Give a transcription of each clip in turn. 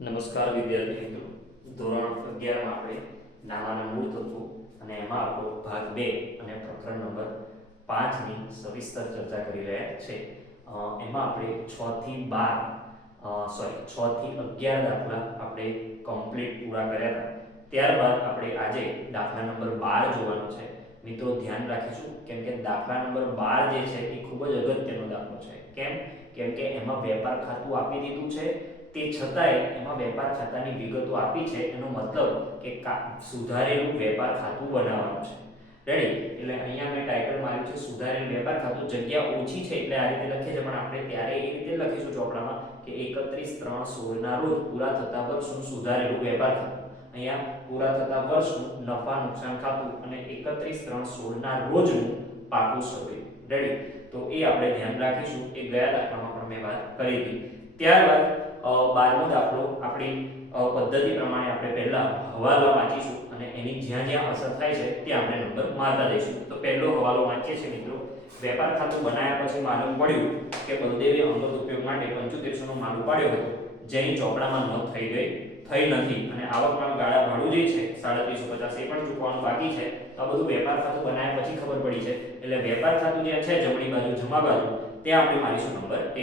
નમસ્કાર વિદ્યાર્થી મિત્રો, ધોરણ 11 માં આપણે નાણાંના મૂળ તત્વો અને એમાં આપણો ભાગ 2 અને પ્રકરણ નંબર 5 ની સવિસ્તર ચર્ચા કરી રહ્યા છે. એમાં આપણે 6 થી 11 દાખલા આપણે કમ્પ્લીટ પૂરા કર્યા હતા. ત્યારબાદ આપણે આજે દાખલા નંબર 12 જોવાનો છે. મિત્રો ધ્યાન રાખીશું કેમ કે દાખલા નંબર 12 જે છે એ ખૂબ જ અગત્યનો દાખલો છે. કેમ કે એમાં વેપાર ખાતું આપી દીધું છે, તે છતાંય એમાં વેપાર ખાતાની વિગતો આપી છે. એનો મતલબ કે સુધારેલું વેપાર ખાતું બનાવવાનું છે. રેડી? એટલે અહીંયા મેં ટાઇટલ માર્યું છે સુધારેલું વેપાર ખાતું. જગ્યા ઓછી છે એટલે આ રીતે લખીએ છે, પણ આપણે ત્યારે એ રીતે લખીશું ચોપડામાં કે 31/3/16 ના રોજ પૂરા થતા વર્ષનું સુધારેલું વેપાર ખાતું. અહીંયા પૂરા થતા વર્ષનું નફા નુકસાન ખાતું અને 31/3/16 ના રોજનું પાકું સર્વે. રેડી? તો એ આપણે ધ્યાન રાખીશું. એ ગયા દાખલામાં પણ મેં વાત કરી હતી. ત્યારબાદ 12મો દાખલો આપણી પદ્ધતિ પ્રમાણે આપણે પહેલા હવાલા વાંચીશું અને એની જ્યાં જ્યાં અસર થાય છે ત્યાં આપણે નંબર મારતા જઈશું. તો પહેલો હવાલો વાંચીએ છીએ મિત્રો. વેપાર ખાતું બનાવ્યા પછી માલુમ પડ્યું કે બલદેવે અંગત ઉપયોગ માટે 7500 નો માલ ઉપાડ્યો હતો, જેની ચોપડામાં નોંધ થઈ નથી અને આવકમાં ગાળા ભાડું જે છે 3750 એ પણ ચૂકવવાનું બાકી છે. તો આ બધું વેપાર ખાતું બનાવ્યા પછી ખબર પડી છે. એટલે વેપાર ખાતું જે છે જમણી બાજુ જમા બાજુ ત્યાં આપણે મારીશું નંબર 1.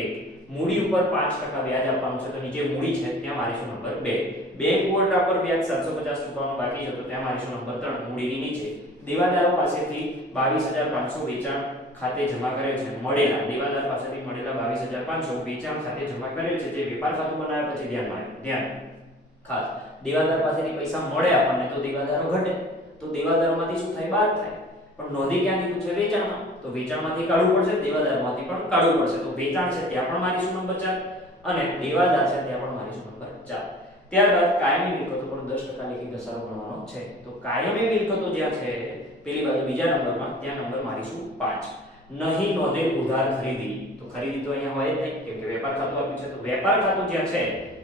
મૂડી ઉપર 5% વ્યાજ આપવાનું છે તો નીચે મૂડી છે ત્યાં મારીશું નંબર 2. બેંક ઓવરડ્રાફ્ટ પર વ્યાજ 750 ચૂકવવાનું બાકી છે તો ત્યાં મારીશું નંબર 3. મૂડીની નીચે દેવાદારો પાસેથી 22500 વેચાણ ખાતે જમા કરેલ છે. દેવાદાર પાસેથી મળેલા 22500 વેચાણ ખાતે જમા કરેલ છે. જે વેપાર ખાતું બનાવ્યા પછી ધ્યાન ખાસ દેવાદાર પાસેથી પૈસા મળે આપણને તો દેવાદારો ઘટે, તો દેવાદારોમાંથી શું થાય? બાદ થાય. પણ નોંધી ક્યાં દીધું છે? વેચાણમાં. તો વેચાણમાંથી કાઢવું પડશે, દેવાદારમાંથી પણ કાઢવું પડશે. તો વેચાણ છે ત્યાં પણ મારીશું નંબર 4 અને દેવાદાર છે ત્યાં પણ મારીશું નંબર 4. ત્યારબાદ કાયમી મિલકતો પર 10% લેખી ઘસારો ગણવાનો છે. તો કાયમી મિલકતો જ્યાં છે પેલી બાજુ બીજા નંબરમાં ત્યાં નંબર મારીશું 5. નહીં નોંધેલ ઉધાર ખરીદી. તો ખરીદી તો અહીંયા હોય જ નહીં કેમ કે વેપાર ખાતું આપ્યું છે. તો વેપાર ખાતું જ્યાં છે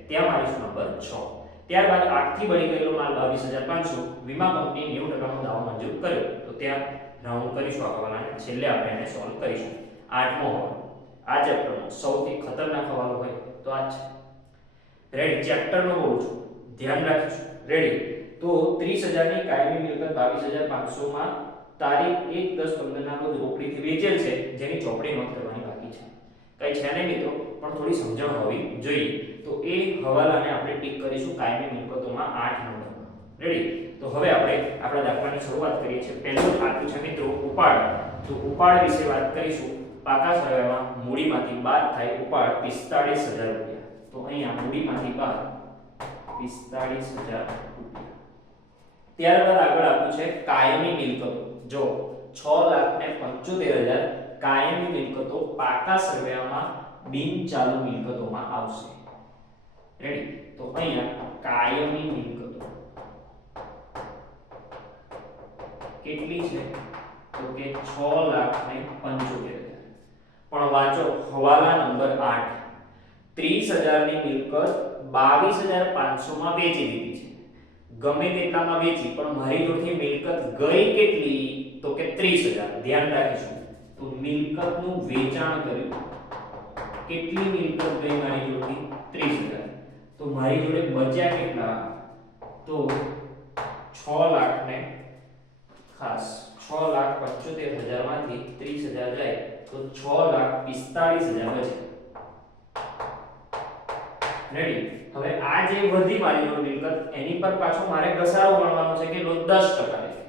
ત્યાં મારીશું નંબર 6. ત્યારબાદ આગથી બળી ગયેલો માલ 22500, વીમા કંપની 90% નો દાવો મંજૂર કર્યો. તો ત્યાં રાઉન્ડ કરીશું આ હવાલાને. છેલ્લે આપણે એને સોલ્વ કરીશું. 8મો હવાલો. આ ચેપ્ટરનો સૌથી ખતરનાક હવાલો હોય તો આ છે. રેડી? ચેપ્ટરનો બોલું છું, ધ્યાન રાખીશું. રેડી? તો 30000 ની કાયમી મિલકત 22500 માં તારીખ 1/10/15 ના રોજ રોકડીથી વેચેલ છે, જેની ચોપડી નોંધ કરવાની બાકી છે. કઈ છે નહીં મિત્રો, પણ થોડી સમજણ હોવી જોઈએ. તો એ હવાલાને આપણે ટીક કરીશું કાયમી મિલકતોમાં 8 નંબરમાં. રેડી? તો હવે આપણે આપણા દાખલાની શરૂઆત કરીએ છીએ. પહેલું આપ્યું છે મિત્રો ઉપાડ. તો ઉપાડ વિશે વાત કરીશું. પાકા સર્વેમાં મૂડીમાંથી બાદ થાય ઉપાડ 45000 રૂપિયા. તો અહીંયા મૂડીમાંથી બાદ 45000 રૂપિયા. ત્યારબાદ આગળ આપ્યું છે કાયમી મિલકતો. જો 6,75,000 કાયમી મિલકતો પાકા સર્વેમાં બિનચાલુ મિલકતોમાં આવશે. રેડી? તો અહીંયા કાયમી મિલકતો કેટલી છે? તો કે 6,75,000. પણ વાંચો હવાલા નંબર 8. 30000 ની મિલકત 22,500 માં વેચી દીધી છે. ગમે તેટલામાં વેચી, પણ મારી જોડથી મિલકત ગઈ કેટલી? તો કે 30000. ધ્યાન રાખીશું. તો મિલકતનું વેચાણ કર્યું. કેટલી મિલકત ગઈ મારી જોડથી? 30000. તો મારી જોડે બચ્યા કેટલા? તો 6 લાખ ને ખાસ 6,75,000 માંથી 30000 જાય તો 6,45,000 બચે. રેડી? હવે આ જે વધી મારી જોડે મિલકત એની પર પાછો મારે ઘસારો ગણવાનો છે કે 10% લેખે.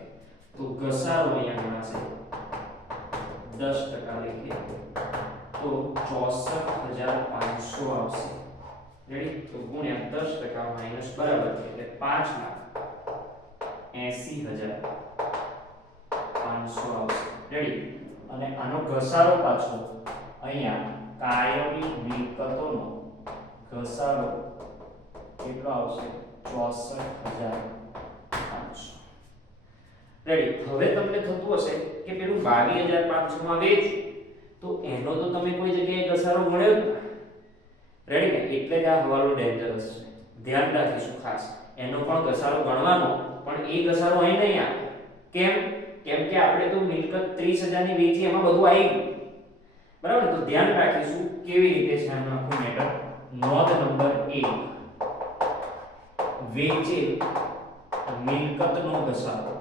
તો ઘસારો અહીંયા ગણાશે 10% લેખે. તો 64,500 આવશે. રેડી? તો ગુણ્યા 10% માઈનસ બરાબર છે એટલે 5,80,500 આવશે. રેડી? અને આનો ઘસારો પાછો અહીંયા કાયમી મિલકતોનો ઘસારો કેટલો આવશે? 64,500. રેડી? હવે તમને થતું હશે કે પેલું 22,500 માં વેચ્યું તો એનો તો તમે કોઈ જગ્યાએ ઘસારો ગણ્યો જ ના. રેડી? એટલે જ આ હવાલો ડેન્જરસ છે. ધ્યાન રાખીશું ખાસ. એનો પણ ઘસારો ગણવાનો, પણ એ ઘસારો અહીં નહીં આવે. કેમ કે આપણે તો મિલકત 30000 ની વેચી, એમાં બધું આવી ગયું. બરાબર? તો ધ્યાન રાખીશું કેવી રીતે છે આનું આખું મેટર. નોંધ નંબર 1. વેચેલ મિલકતનો ઘસારો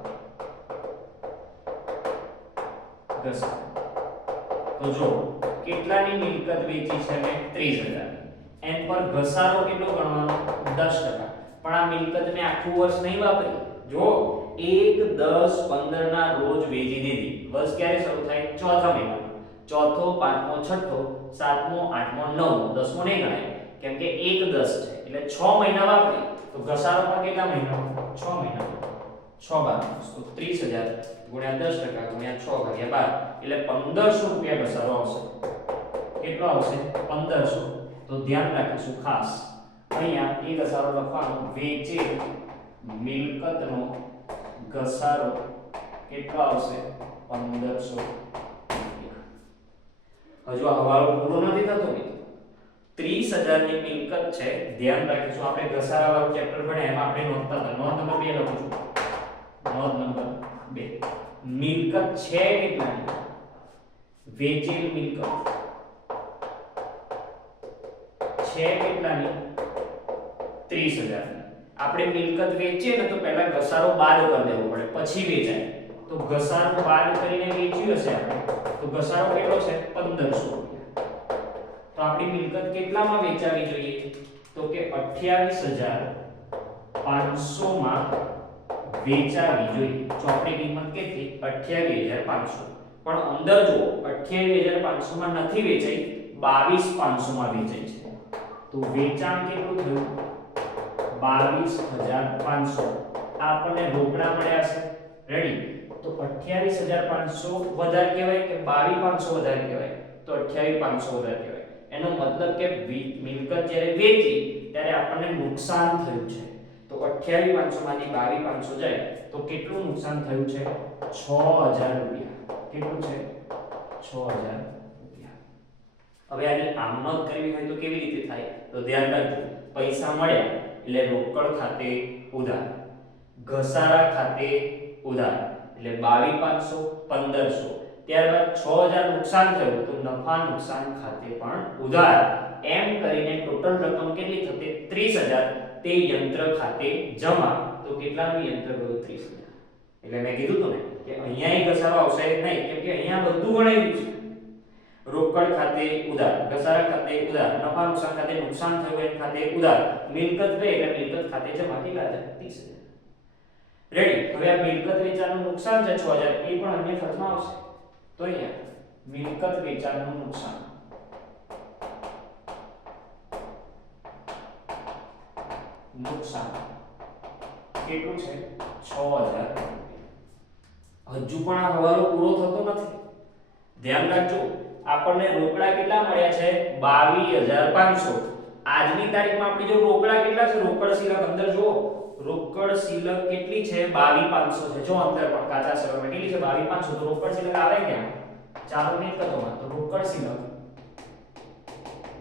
તો જો કેટલાની મિલકત વેચી છે મેં 30000 એન પર ઘસારો કેટલો ગણવાનો 10%. પણ આ મિલકતને આખું વર્ષ નહીં વાપરી. જો 1 10 15 ના રોજ વેચી દીધી. વર્ષ ક્યારે શરૂ થાય? ચોથા મહિનામાં. ચોથો, પાંચમો, છઠ્ઠો, સાતમો, આઠમો, નવમો, દસમો નહીં ગણાય કેમ કે 1 10 છે એટલે 6 મહિના વાપરી. તો ઘસારો પણ કેટલા મહિનાનો? 6 મહિનાનો. 6 બાર તો 30000 ગુણ્યા 10% ગુણ્યા 6 ભાગ્યા 12 એટલે 1500 રૂપિયા ઘસારો આવશે. કેટલો આવશે? 1500. તો ધ્યાન રાખીશું ખાસ અહીંયા એ ઘસારો લખવાનો વેચેલ મિલકતનો ઘસારો કેટલો આવશે? 1500 રૂપિયા. હજુ આ હવાલો પૂરો નથી થતો મિત્રો. 30000 ની મિલકત છે. ધ્યાન રાખીશું આપણે ઘસારા વાળું ચેપ્ટર ભણ્યા એમાં આપણે નોંધતા હતા. નોંધ નંબર 2 લખું છું. નોંધ નંબર 2 મિલકત છે કેટલાની? વેચેલ મિલકત છે કેટલાની? 30000 ની. આપણે મિલકત વેચીએ ને તો પહેલા ઘસારો બાદ કરી દેવો પડે પછી વેચાય. તો ઘસારો બાદ કરીને વેચ્યું હશે આપણે તો ઘસારો કેટલો છે? 1500 રૂપિયા. તો આપણી મિલકત કેટલામાં વેચાવી જોઈએ? તો કે 28500 માં વેચાવી જોઈએ. ચોપડી કિંમત કેટલી? 28500. પણ અંદર જો 28500 માં નથી વેચાઈ, 22500 માં વેચાઈ છે. તો વેચાણ કેટલું થયું? 22500. આ આપણને રોકડા મળ્યા છે. રેડી? તો 28500 વધારે કહેવાય કે 22500 વધારે કહેવાય? તો 28500 વધારે કહેવાય. એનો મતલબ કે મિલકત જ્યારે વેચી ત્યારે આપણને નુકસાન થયું છે. તો 28500 માંથી 22500 જાય તો કેટલું નુકસાન થયું છે? 6000 રૂપિયા. કેટલું છે? 6000 રૂપિયા. હવે આની આમ નોંધ કરવી હોય તો કેવી રીતે થાય? તો ધ્યાન રાખજો. પૈસા મળ્યા એટલે રોકડ ખાતે ઉધાર, ઘસારા ખાતે ઉધાર એટલે 22500 1500. ત્યારબાદ 6000 નુકસાન થયું તો નફા નુકસાન ખાતે પણ ઉધાર. એમ કરીને ટોટલ રકમ કેટલી થતી? 30000. તે યંત્ર ખાતે જમા. તો કેટલાનું યંત્ર ગયું? 30000. એટલે મેં કીધું હતું ને કે અહીંયા ઘસારો આવશે નહીં કેમ કે અહીંયા બધું ગણાયું છે. રોકડ ખાતે ઉધાર, ઘસારા ખાતે ઉધાર, નફા નુકસાન ખાતે નુકસાન થયું એના ખાતે ઉધાર, મિલકત ગઈ એટલે મિલકત ખાતે જમા. કેટલા છે? 30000. રેડી? હવે આ મિલકત વેચાણનું નુકસાન છે 6000 એ પણ અન્ય ખર્ચમાં આવશે. તો અહીંયા મિલકત વેચાણનું નુકસાન કેટલું છે? 6000. હજુ પણ આ હવાલો પૂરો થતો નથી. ધ્યાન રાખજો. આપણને રોકડા કેટલા મળ્યા છે? 22500. આજની તારીખમાં આપણી જો રોકડા કેટલા છે? રોકડ શિલક અંદર જો રોકડ શિલક કેટલી છે? 22500 છે. જો અંદર પણ કાચા શેરમાં કેટલી છે? 22500. તો રોકડ શિલક આવે ક્યાં? ચાલુ મિલકતોમાં. તો રોકડ શિલક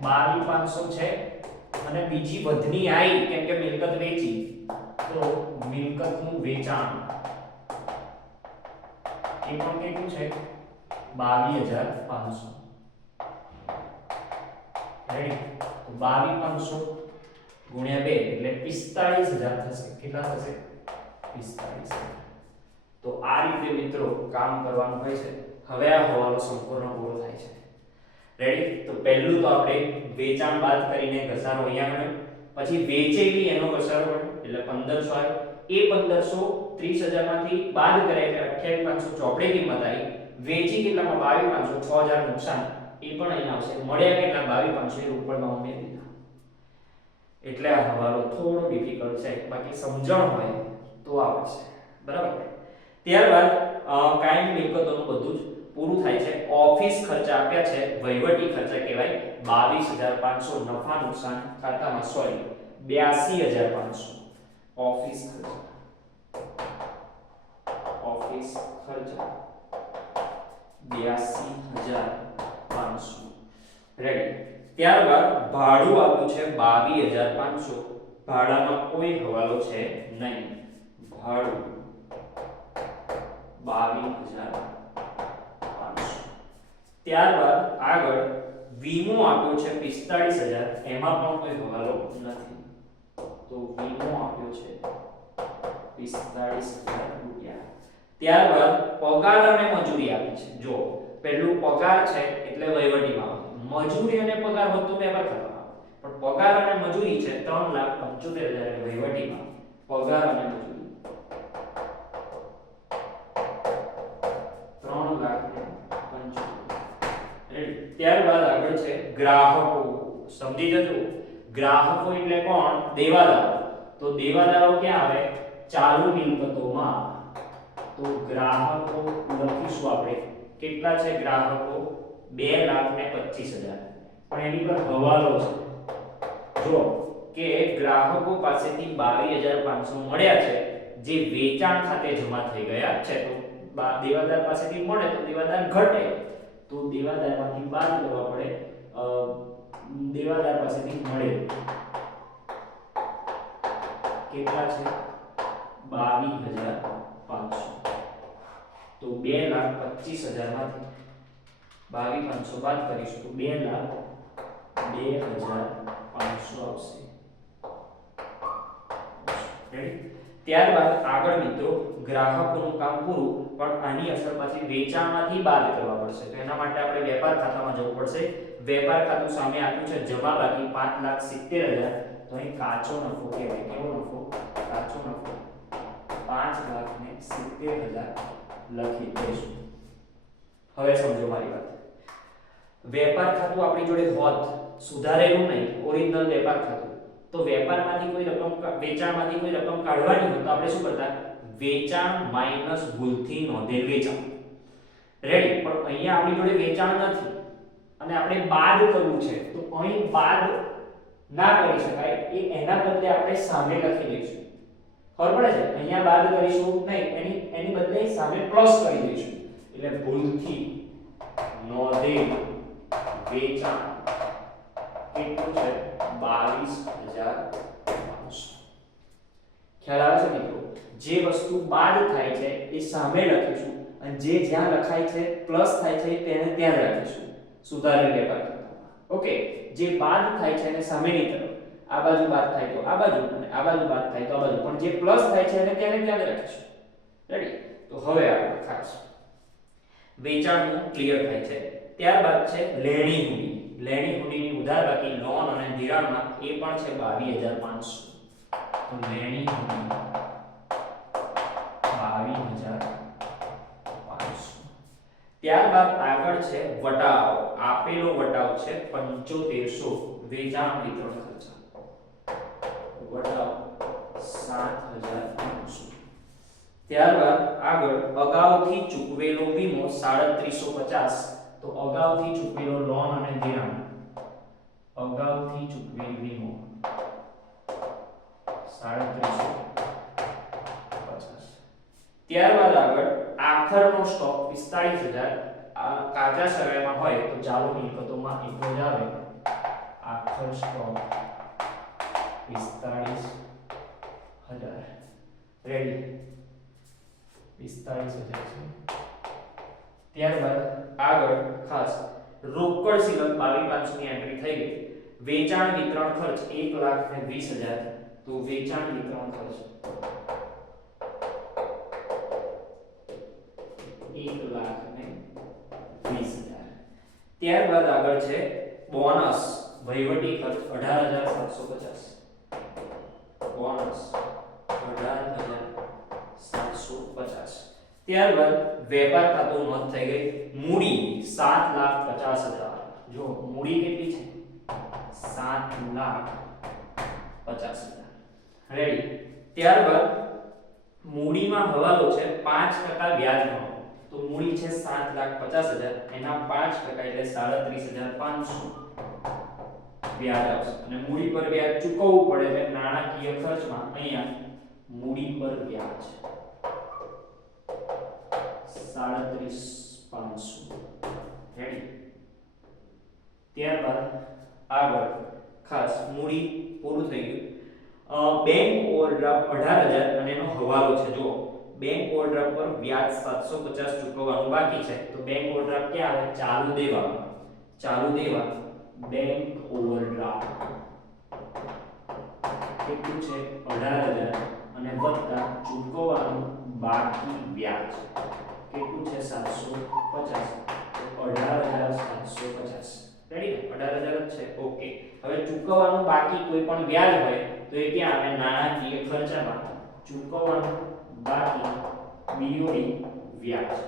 22500 છે અને બીજી વધની આવી કેમ કે મિલકત વેચી તો મિલકતનું વેચાણ એ પણ કેટલું છે? 22500. રેડી? તો 22500 ગુણ્યા 2 એટલે 45000 થશે. કેટલા થશે? 45000. તો આ રીતે મિત્રો કામ કરવાનું હોય છે. હવે આ હવાલો સંપૂર્ણ પૂરો થાય છે. રેડી? તો પહેલું તો આપણે વેચાણ બાદ કરીને ઘસારો અહીંયા ગણ્યો, પછી વેચેલી એનો ઘસારો ગણ્યો એટલે 1500 આવ્યો. એ 1500 30000 માંથી બાદ કરે એટલે 28500 ચોપડે કિંમત આવી. વેચી કેટલામાં? 22500. 6000 નુકસાન એ પણ અહીંયા આવશે. મળ્યા કેટલા? 22500 રોકડમાં ઉમેરી દીધા. એટલે આ હવાલો થોડો ડિફિકલ્ટ છે, બાકી સમજણ હોય તો આવે છે. બરાબર? ત્યારબાદ કાયમી મિલકતોનું બધું જ પૂરું થાય છે. ઓફિસ ખર્ચા આપ્યા છે, વહીવટી ખર્ચા કહેવાય 22500. નફા નુકસાન ખાતામાં 82500. ઓફિસ ખર્ચા ઓફિસ ખર્ચા 82500. રેડી? ત્યારબાદ ભાડું આપ્યું છે 22500. ભાડામાં કોઈ હવાલો છે નહીં. ભાડું 22500. ત્યારબાદ આગળ વીમો આપ્યો છે 45000. એમાં પણ કોઈ હવાલો નથી. તો વીમો આપ્યો છે 45,000 રૂપિયા. ત્યારબાદ પગાર અને મજૂરી આપી છે. જો પહેલું પગાર છે એટલે વહીવટીમાં આવે, મજૂરી અને પગાર બધું વેપાર ખાતામાં આવે, પણ પગાર અને મજૂરી છે 3,75,000 એટલે વહીવટીમાં પગાર અને મજૂરી 3,75,000. રેડી. ત્યારબાદ આગળ છે ગ્રાહકો. સમજી જજો, ગ્રાહકો એટલે કોણ? દેવાદારો. તો દેવાદારો ક્યાં આવે? ચાલુ મિલકતોમાં. તો ગ્રાહકો લખીશું આપણે. કેટલા છે ગ્રાહકો? 2,25,000. પણ એની પર હવાલો છે. જો કે ગ્રાહકો પાસેથી 22,500 મળ્યા છે જે વેચાણ ખાતે જમા થઈ ગયા છે. તો દેવાદાર પાસેથી મળે તો દેવાદાર ઘટે, તો દેવાદારમાંથી બાદ કરવા પડે. દેવાદાર પાસેથી મળે કેટલા છે? 22,500. તો 2,25,000 માંથી 22,500 બાદ કરીશું તો 2,02,500 આવશે. રેડી. ત્યારબાદ આગળ મિત્રો ગ્રાહકોનું કામ પૂરું, પણ આની અસર પછી વેચાણમાંથી બાદ કરવા પડશે. તો એના માટે આપણે વેપાર ખાતામાં જવું પડશે. વેપાર ખાતું સામે આપ્યું છે જમા બાકી 5,70,000. તો અહીં કાચો નફો કહેવાય. કેવો નફો? કાચો નફો 5,70,000 લખી દઈશું. હવે સમજો મારી વાત. વેપાર ખાતું આપણી જોડે હોત, સુધારેલું નહીં, ઓરિજિનલ વેપાર ખાતું, તો વેપારમાંથી કોઈ રકમ, વેચાણમાંથી કોઈ રકમ કાઢવાની હોય તો આપણે શું કરતા? વેચાણ માઈનસ ભૂલથી નોંધેલ વેચાણ. રેડી. પણ અહીંયા આપણી જોડે વેચાણ નથી અને આપણે બાદ કરવું છે, તો અહીં બાદ ના કરી શકાય. એના બદલે આપણે સામે લખી દઈશું. ખબર પડે છે? અહીંયા બાદ કરીશું નહીં, એની બદલે સામે પ્લસ કરી દઈશું. એટલે ભૂલથી નોંધેલ વેચાણ કેટલું છે? 22,500. ખ્યાલ આવે છે મિત્રો? જે વસ્તુ બાદ થાય છે એ સામે લખીશું અને જે જ્યાં લખાય છે પ્લસ થાય છે તેને ત્યાં રાખીશું સુધારેલ વેપાર ખાતામાં. ઓકે. જે બાદ થાય છે એને સામેની તરફ, આ બાજુ બાદ થાય તો આ બાજુ અને આ બાજુ બાદ થાય તો આ બાજુ, પણ જે પ્લસ થાય છે એને ત્યાં રાખીશું. રેડી. તો હવે આપણે ખાસ વેચાણનું ક્લિયર થાય છે. ત્યારબાદ છે લેણી હુંડી. લેણી હુંડીની ઉધાર બાકી લોન અને ધિરાણમાં એ પણ છે 22,500. તો લેણી હુંડી 22,500. ત્યારબાદ આગળ છે વટાવ. આપેલો વટાવ છે 7500. વેચાણ વિતરણ ખર્ચા વટાવ 7,500. ત્યારબાદ આગળ અગાઉથી ચૂકવેલો વીમો 3,550. તો અગાઉથી ચૂકવેલો લોન અને ધિરાણ, અગાઉથી ચૂકવેલ વીમો 3,550. ત્યારબાદ આગળ આખરનો સ્ટોક 45,000. કાચા સમયમાં હોય તો ચાલુ મિલકતોમાં એટલો જ આવે. આખર સ્ટોક 45,000. રેડી. 45,000 છે. ત્યારબાદ આગળ ખાસ રોકડ સિલક 22,500 ની એન્ટ્રી થઈ ગઈ. વેચાણ વિતરણ ખર્ચ 1,20,000. તો વેચાણ વિતરણ ખર્ચ 1,20,000. ત્યારબાદ આગળ છે બોનસ વહીવટી ખર્ચ 18,750. બોનસ 18,750. ત્યારબાદ વેપાર ખાતું નોંધ થઈ ગઈ. મૂડી 7,50,000. જો મૂડી કેટલી છે? 7,50,000. રેડી. ત્યારબાદ મૂડીમાં હવાલો છે 5% વ્યાજનો. તો મૂડી છે 7,50,000, એના 5% એટલે 37,500 વ્યાજ આવશે. અને મૂડી પર વ્યાજ ચૂકવવું પડે એટલે નાણાકીય ખર્ચમાં અહીંયા મૂડી પર વ્યાજ 37,500. રેડી. ત્યારબાદ આગળ ખાસ મૂડી પૂરું થઈ ગયું. બેંક ઓવરડ્રાફ્ટ 18,000 અને એનો હવાલો છે. જો બેંક ઓવરડ્રાફ્ટ પર વ્યાજ 750 ચૂકવવાનું બાકી છે. તો બેંક ઓવરડ્રાફ્ટ ક્યાં આવે? ચાલુ દેવા. ચાલુ દેવા બેંક ઓવરડ્રાફ્ટ કેટલું છે? 18,000 અને વત્તા ચૂકવવાનું બાકી વ્યાજ કેટલું છે 750 તો 18,750 રેડી ને 18,000 જ છે ઓકે હવે ચૂકવવાનું બાકી કોઈ પણ વ્યાજ હોય તો એ ક્યાં આવે નાણાકીય ખર્ચામાં ચૂકવવાનું બાકી બીઓડી વ્યાજ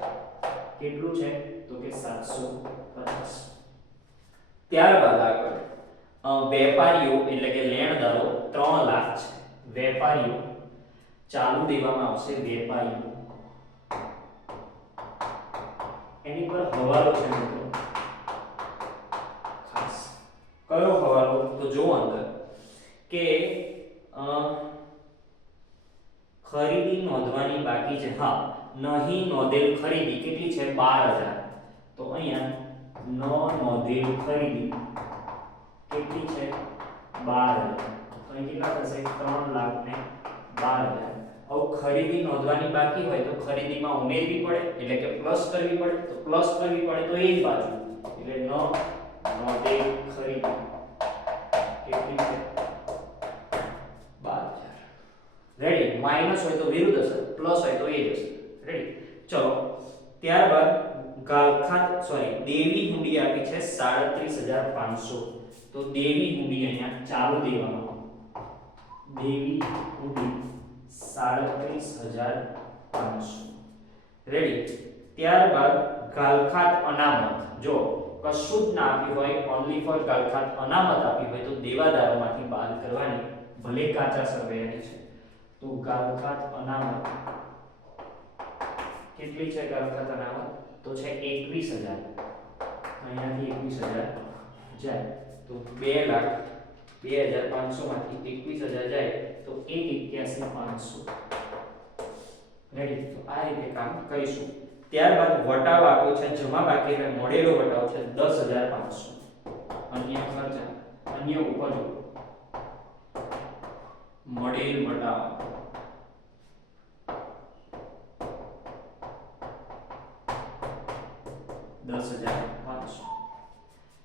કેટલું છે તો કે 750 ત્યારબાદ આગળ વેપારીઓ એટલે કે લેણદારો 3 લાખ છે વેપારીઓ ચાલુ દેવામાં આવશે વેપારીઓ એની પર હવાલો છે મિત્રો ખાસ કયો હવાલો તો જો અંદર કે ખરીદી નોંધવાની બાકી છે હા નહીં નોંધેલ ખરીદી કેટલી છે 12,000 તો અહીંયા ન નોંધેલ ખરીદી કેટલી છે 12,000 તો અહીં કેટલા થશે 3 લાખ ને 12,000 હવે ખરીદી નોંધવાની બાકી હોય તો ખરીદીમાં ઉમેરવી પડે એટલે કે પ્લસ કરવી પડે તો પ્લસ કરવી પડે તો એ જ બાજુ એટલે ન નોંધેલ ખરીદી કેટલી છે 12,000 રેડી માઈનસ હોય તો વિરુદ્ધ હશે પ્લસ હોય તો એ જ હશે રેડી ચલો ત્યારબાદ ગાલખાત દેવી હુંડી આપી છે 37,500 તો દેવી હુંડી અહીંયા ચાલુ દેવામાં દેવી હુંડી 37,500 રેડી ત્યારબાદ ગાલખાત અનામત જો કશું જ ના આપી હોય ઓન્લી ફોર ગાલખાત અનામત આપી હોય તો દેવાદારોમાંથી બાદ કરવાની ભલે કાચા સરવૈયાની છે તો ગાલખાત અનામત કેટલી છે ગાલખાત અનામત તો છે 21,000 અહીંયાથી 21,000 જાય તો 2,02,500 માંથી 21,000 જાય તો 1,81,500 રેડી તો આ રીતે કામ કરીશું ત્યારબાદ વટાવ આપ્યો છે જમા બાકી એટલે મળેલો વટાવ છે 10,500 અન્ય ખર્ચા અન્ય ઉપજો મળેલ વટાવ 10,500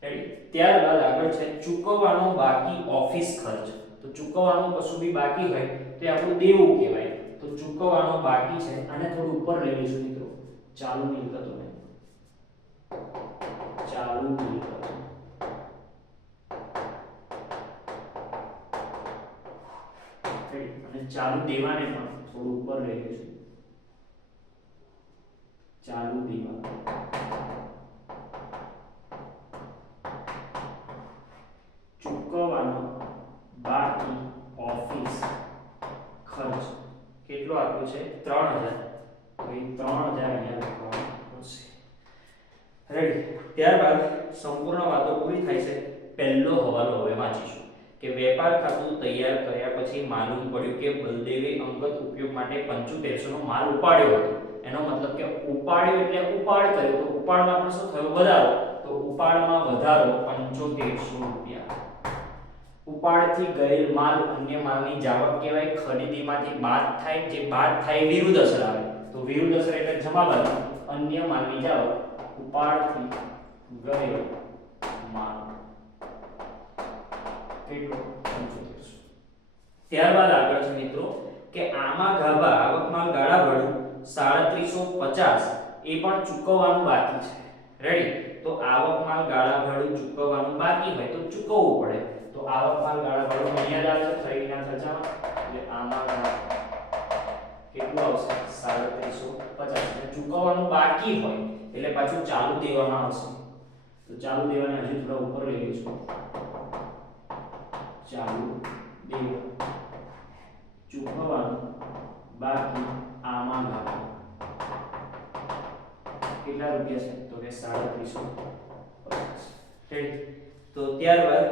રેડી ત્યારબાદ આગળ છે ચૂકવવાનો બાકી ઓફિસ ખર્ચ તો ચૂકવવાનું કશું બી બાકી હોય તો આપણું દેવું કહેવાય તો ચૂકવવાનો બાકી છે આને થોડું ઉપર લઈ લઈશું મિત્રો ચાલુ મિલકતોને ચાલુ મિલકતો અને ચાલુ દેવાને પણ થોડું ઉપર લઈ લઈશું ચાલુ દેવા ચૂકવવાનો બાકી ઓફિસ ખર્ચ કેટલો આપ્યો છે 3,000 તો એ 3,000 અહીંયા લખવાનું આવશે રેડી ત્યારબાદ સંપૂર્ણ વાતો પૂરી થાય છે પહેલો હવાલો હવે વાંચીશું કે વેપાર ખાતું તૈયાર કર્યા પછી માલુમ પડ્યું કે બલદેવે અંગત ઉપયોગ માટે 7500 નો માલ ઉપાડ્યો હતો એનો મતલબ કે ઉપાડ્યો એટલે ઉપાડ કર્યો તો ઉપાડમાં પણ શું થયો વધારો તો ઉપાડમાં વધારો 7500 રૂપિયા ઉપાડથી ગયેલ માલ અન્ય માલની જાવક કહેવાય ખરીદીમાંથી બાદ થાય જે બાદ થાય વિરુદ્ધ અસર આવે તો વિરુદ્ધ અસર એટલે જમા બાજુ અન્ય માલની જાવક ઉપાડથી ગયેલ માલ કેટલો 7500 ત્યારબાદ આગળ છે મિત્રો કે આમાં ગાભા આવકમાં ગાળા વાળું 3750 એ પણ ચૂકવવાનું બાકી છે રેડી તો આવકમાં ગાળા ભાડું ચૂકવવાનું બાકી હોય તો ચૂકવવું પડે તો આવકમાં ગાળા ભાડું અહીંયા જ આવે છે ખરીદીના ખર્ચામાં એટલે આમાં કેટલું આવશે 3750 અને ચૂકવવાનું બાકી હોય એટલે પાછું ચાલુ દેવામાં આવશે તો ચાલુ દેવાને હજી થોડા ઉપર લઈ લઈશું ચાલુ દેવા ચૂકવવાનું બાકી આમાં ગાળા કેટલા રૂપિયા છે તો કે 3750 તો ત્યારબાદ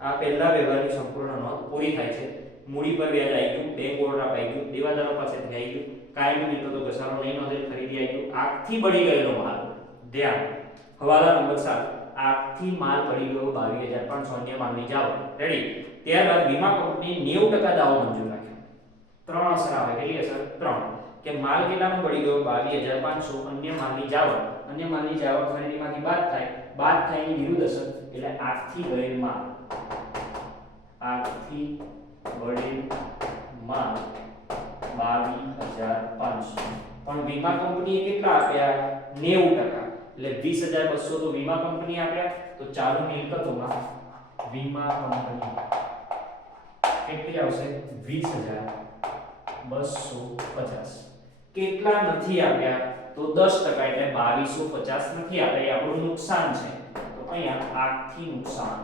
આ પહેલા વ્યવહારની સંપૂર્ણ નોંધ પૂરી થાય છે મૂડી પર વ્યાજ આવી ગયું બેંક ઓવરડ્રાફ્ટ આવી ગયું દેવાદારો પાસેથી આવી ગયું કાયમી મિલકતો ઘસારો નહીં નોંધેલ ખરીદી આવી ગયું આગથી બળી ગયેલો માલ ધ્યાન હવાલા નંબર 7 આગથી માલ બળી ગયો 22,500 અન્ય માલની જાવ રેડી ત્યારબાદ વીમા કંપની 90% દાવો મંજૂર રાખ્યો ત્રણ અસર આવે કેટલી અસર 3 કે માલ કેટલાનો બળી ગયો 22,500 અન્ય માલની જાવ ખરીદીમાંથી બાદ થાય એની વિરુદ્ધ અસર એટલે આગથી ગયેલ માલ આગથી બળેલ માલ 5,500 પણ વીમા કંપનીએ કેટલા આપ્યા 90%, એટલે 20,200 તો વીમા કંપની આપ્યા, તો ચાલુ મિલકતોમાં વીમા કંપની કેટલી આવશે 20,250. કેટલા નથી આપ્યા તો 10%, એટલે 2,250 નથી આપ્યા, એ આપણું નુકસાન છે, તો અહીંયા આખી નુકસાન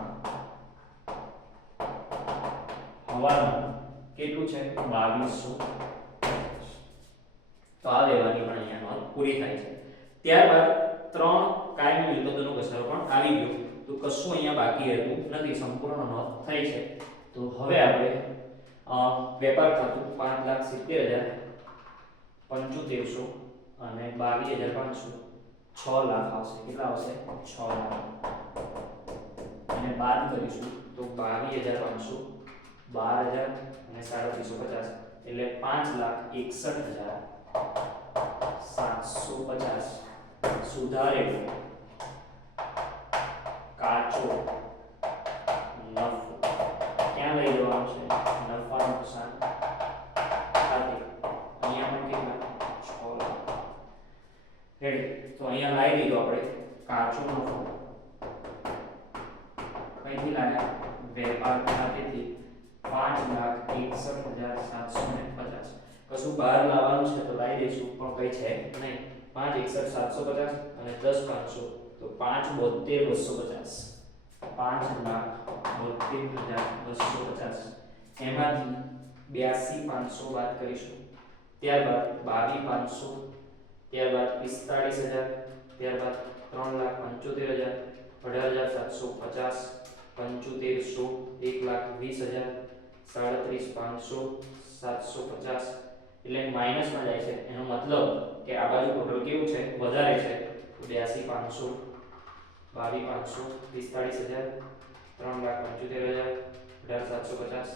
હવાનું કેટલું છે 2,250. તો આ લેવાની પણ અહીંયા નોંધ પૂરી થાય છે. ત્યારબાદ 3 કાયમી મિલકતોનો ઘસારો પણ આવી ગયો, તો કશું અહીંયા બાકી રહેતું નથી, સંપૂર્ણ નોંધ થઈ છે. તો હવે આપણે વેપાર ખાતું 5,70,000, 7500 અને 22,500, 6 લાખ આવશે. કેટલા આવશે 6 લાખ, અને બાદ કરીશું તો 22,500, 12,000 અને 3,350, એટલે 5,61,750 સુધારેલો કાચો નફો ક્યાં લઈ જવાનું છે નફા નુકસાન ખાતે. અહીંયા પણ કેટલા 6 લાખ. રેડી, તો અહીંયા લાવી દીધો આપણે કાચો નફો. કઈથી લાવ્યા વેપાર ખાતેથી 5,61,750. કશું બહાર લાવવાનું છે તો લાવી દઈશું, પણ કઈ છે નહીં. 5,61,750 અને 10,500 તો 5,72,250. 5,72,250 એમાંથી 82,500 બાદ કરીશું. ત્યારબાદ 22,500, ત્યારબાદ 45,000, ત્યારબાદ 3,75,000, 18,750, 7500, 1,20,000, 37,500, 750, એટલે માઇનસમાં જાય છે. એનો મતલબ કે આ બાજુ ટોટલ કેવું છે વધારે છે, તો 82,500, 22,500, 45,000, 3,75,000, 18,750.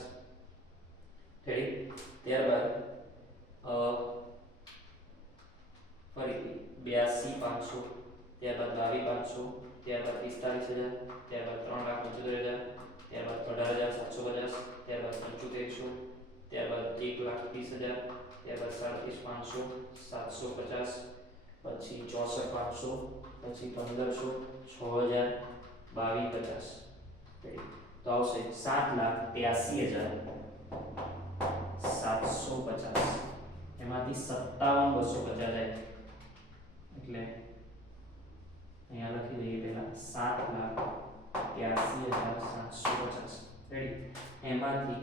રેડી, ત્યારબાદ ફરીથી 82,500, ત્યારબાદ 22,500, ત્યારબાદ 45,000, ત્યારબાદ 3,75,000, ત્યારબાદ 18,750, ત્યારબાદ 7500, ત્યારબાદ 1,20,000, ત્યારબાદ 37,500, 750, પછી 64,500, પછી 1,500, 6,000, 22,50. તો આવશે 7,83,750. એમાંથી 57,250 જાય, એટલે અહીંયા લખી દઈએ પહેલા 7,83,750. રેડી, એમાંથી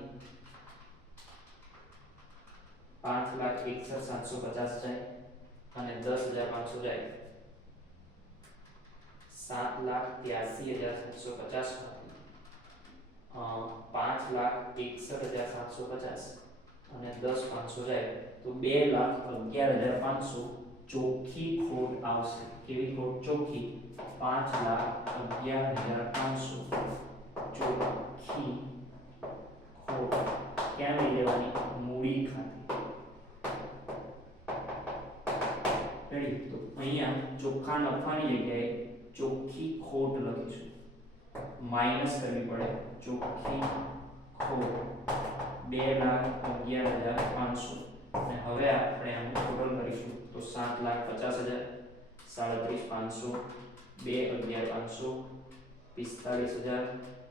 5,61,750 જાય અને 10,500 જાય. 7,83,750 5,61,750 અને 10,500 જાય તો 2,11,500 ચોખ્ખી ખોટ આવશે. કેવી ખોટ? ચોખ્ખી. 5,11,500 ચોખ્ખી ખોટ ક્યાં લઈ લેવાની? મૂડી ખાતે. રેડી, તો અહીંયા ચોખ્ખા નફાની જગ્યાએ ચોખ્ખી ખોટ લખીશું, માઈનસ કરવી પડે. ચોખ્ખી ખોટ 2,11,500, અને હવે આપણે આનું ટોટલ કરીશું તો 7,50,000, 37,500, 2,11,500, 45,000,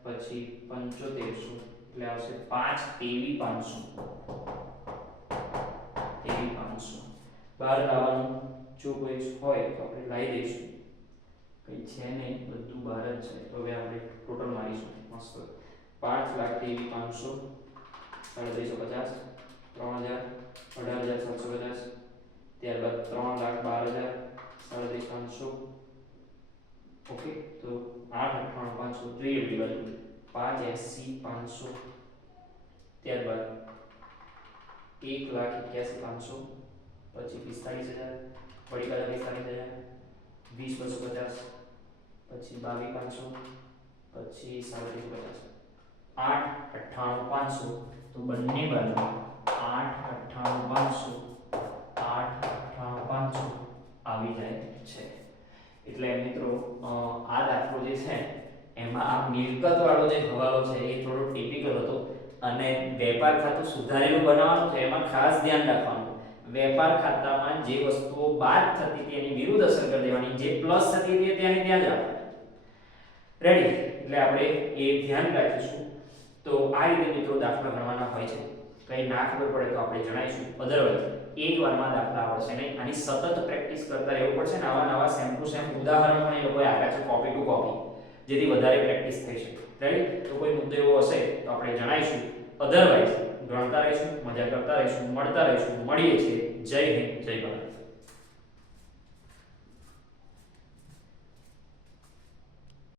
પછી 7500, એટલે આવશે 5,23,500. બહાર લાવવાનું જો કોઈ હોય તો આપણે લાવી દઈશું, કઈ છે નહીં, બધું બહાર જ છે. તો હવે આપણે ટોટલ મારીશું મસ્ત. 5,23,500, 3,350, 3,000, 18,750, ત્યારબાદ 3,12,000, 37,500. ઓકે, તો 8,98,500 જોઈએ એટલી બાજુ 5,80,500, ત્યારબાદ 1,81,500, પછી 45,000, વળી પાછા 45,000, 20,250, પછી 22,500, પછી 3,350. 8,98,500. તો બંને બાજુ 8,98,500, 8,98,500 આવી જાય છે. એટલે મિત્રો આ દાખલો જે છે એમાં આ મિલકત વાળો જે હવાલો છે એ થોડો ટિપિકલ હતો, અને વેપાર ખાતું સુધારેલું બનાવવાનું છે એમાં ખાસ ધ્યાન રાખવાનું વેપાર ખાતામાં જે વસ્તુઓ બાદ થતી હતી એની વિરુદ્ધ અસર કરી દેવાની, જે પ્લસ થતી હતી ત્યાં ત્યાં જ રાખવાની. રેડી? એટલે આપણે એ ધ્યાન રાખીશું. તો આ રીતે મિત્રો દાખલા ગણવાના હોય છે. કંઈ ના ખબર પડે તો આપણે જણાવીશું, અધરવાઇઝ એક વારમાં દાખલા આવડશે નહીં. આની સતત પ્રેક્ટિસ કરતા રહેવું પડશે ને આવા નવા સેમ ટુ સેમ ઉદાહરણો પણ એ લોકોએ આપ્યા છે કોપી ટુ કોપી, જેથી વધારે પ્રેક્ટિસ થઈ શકે. રાઈટ? તો કોઈ મુદ્દો એવો હશે તો આપણે જણાવીશું, અધરવાઇઝ ગણતા રહીશું, મજા કરતા રહીશું, મળતા રહીશું. મળીએ છીએ. જય હિન્દ, જય ભારત.